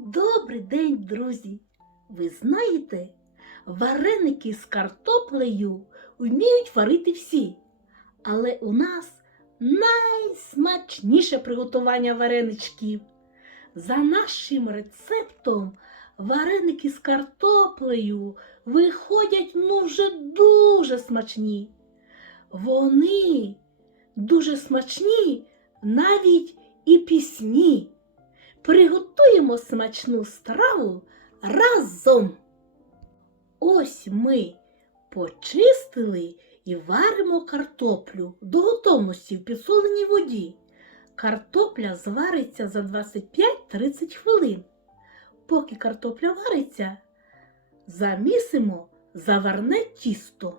Добрий день, друзі! Ви знаєте, вареники з картоплею вміють варити всі. Але у нас найсмачніше приготування вареничків. За нашим рецептом вареники з картоплею виходять ну вже дуже смачні. Вони дуже смачні навіть і пісні. Приготуємо смачну страву разом. Ось ми почистили і варимо картоплю до готовності в підсоленій воді. Картопля звариться за 25-30 хвилин. Поки картопля вариться, замісимо заварне тісто.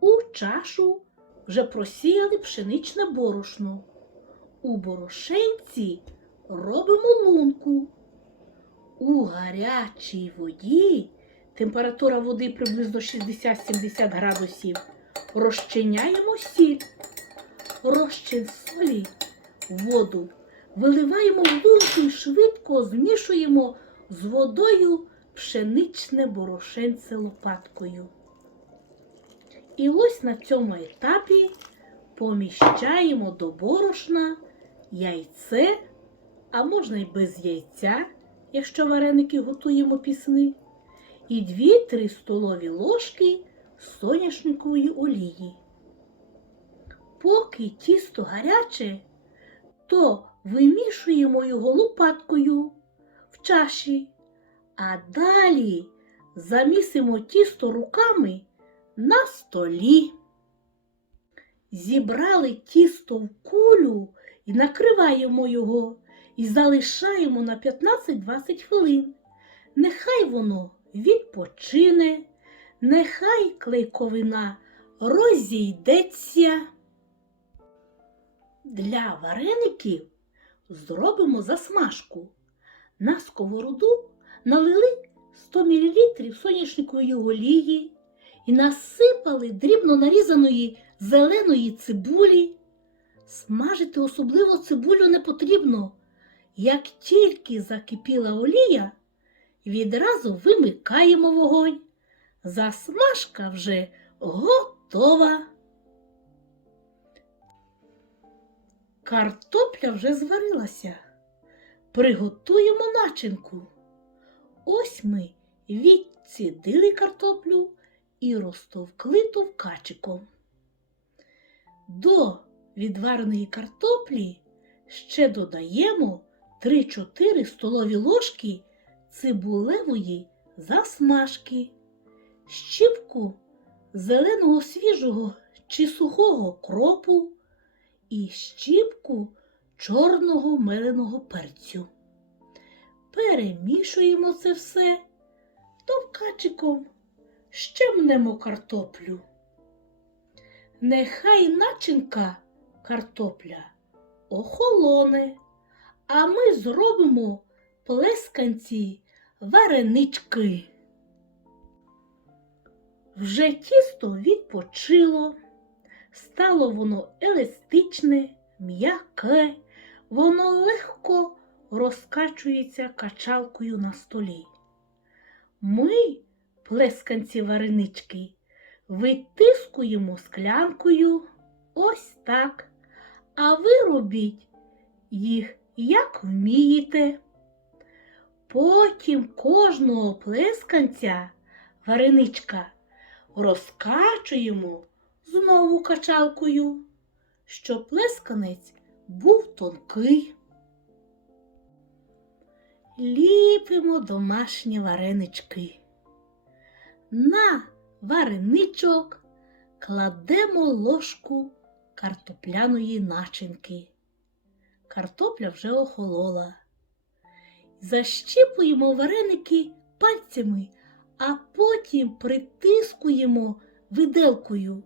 У чашу вже просіяли пшеничне борошно. У борошенці робимо лунку. У гарячій воді температура води приблизно 60-70 градусів. Розчиняємо сіль. Розчин солі воду виливаємо в лунку і швидко змішуємо з водою пшеничне борошенце лопаткою. І ось на цьому етапі поміщаємо до борошна яйце, а можна й без яйця, якщо вареники готуємо пісни, і 2-3 столові ложки соняшникової олії. Поки тісто гаряче, то вимішуємо його лопаткою в чаші, а далі замісимо тісто руками на столі. Зібрали тісто в кулю і накриваємо його і залишаємо на 15-20 хвилин. Нехай воно відпочине, нехай клейковина розійдеться. Для вареників зробимо засмажку. На сковороду налили 100 мл соняшникової олії і насипали дрібно нарізаної зеленої цибулі. Смажити особливо цибулю не потрібно. Як тільки закипіла олія, відразу вимикаємо вогонь. Засмажка вже готова. Картопля вже зварилася. Приготуємо начинку. Ось ми відцідили картоплю і розтовкли товкачиком. До відвареної картоплі ще додаємо 3-4 столові ложки цибулевої засмажки, щіпку зеленого свіжого чи сухого кропу і щіпку чорного меленого перцю. Перемішуємо це все товкачиком, щемнемо картоплю. Нехай начинка картопля охолоне, а ми зробимо плесканці варенички. Вже тісто відпочило, стало воно еластичне, м'яке, воно легко розкачується качалкою на столі. Ми, плесканці варенички, витискуємо склянкою ось так, а ви робіть їх як вмієте. Потім кожного плесканця вареничка розкачуємо знову качалкою, щоб плесканець був тонкий. Ліпимо домашні варенички. На вареничок кладемо ложку картопляної начинки. Картопля вже охолола. Защіпуємо вареники пальцями, а потім притискуємо виделкою.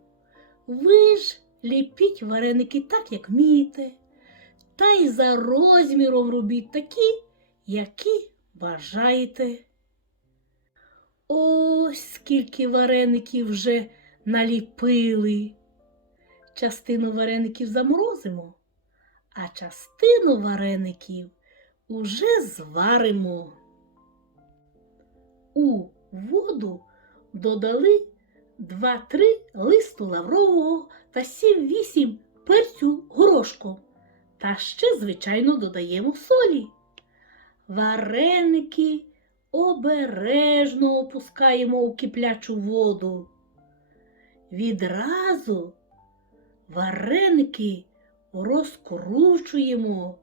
Ви ж ліпіть вареники так, як вмієте, та й за розміром робіть такі, які бажаєте. Ось скільки вареників вже наліпили. Частину вареників заморозимо, а частину вареників уже зваримо. У воду додали 2-3 листу лаврового та 7-8 перцю горошком. Та ще, звичайно, додаємо солі. Вареники обережно опускаємо у киплячу воду. Відразу вареники розкручуємо,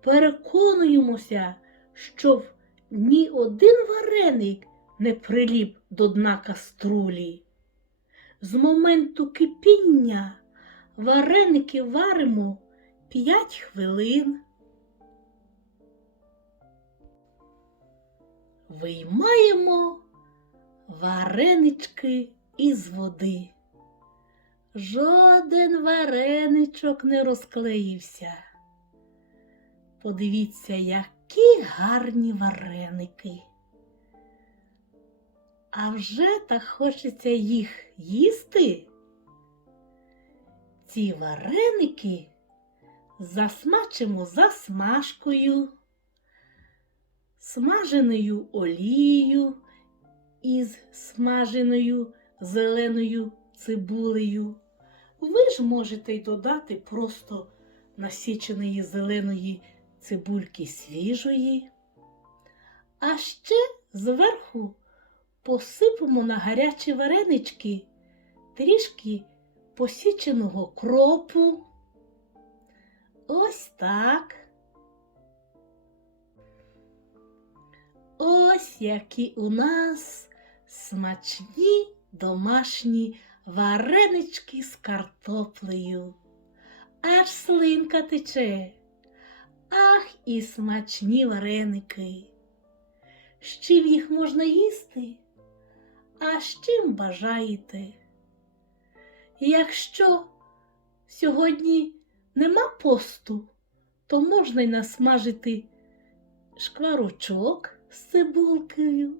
переконуємося, щоб ні один вареник не приліп до дна каструлі. З моменту кипіння вареники варимо 5 хвилин. Виймаємо варенички із води. Жоден вареничок не розклеївся. Подивіться, які гарні вареники. А вже так хочеться їх їсти. Ці вареники засмачимо засмажкою, смаженою олією із смаженою зеленою цибулею. Ви ж можете й додати просто насіченої зеленої цибульки свіжої. А ще зверху посипемо на гарячі варенички трішки посіченого кропу. Ось так. Ось які у нас смачні домашні варенички з картоплею. Аж слинка тече. Ах, і смачні вареники. З чим їх можна їсти? А з чим бажаєте? Якщо сьогодні нема посту, то можна й насмажити шкварочок з цибулкою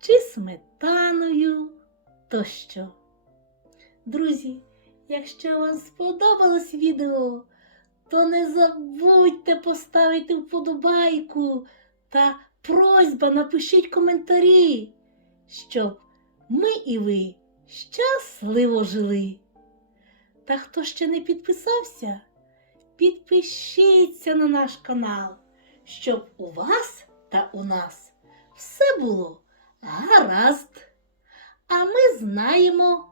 чи сметаною тощо. Друзі, якщо вам сподобалось відео, то не забудьте поставити вподобайку та просьба напишіть коментарі, щоб ми і ви щасливо жили. Та хто ще не підписався, підпишіться на наш канал, щоб у вас та у нас все було гаразд. А ми знаємо,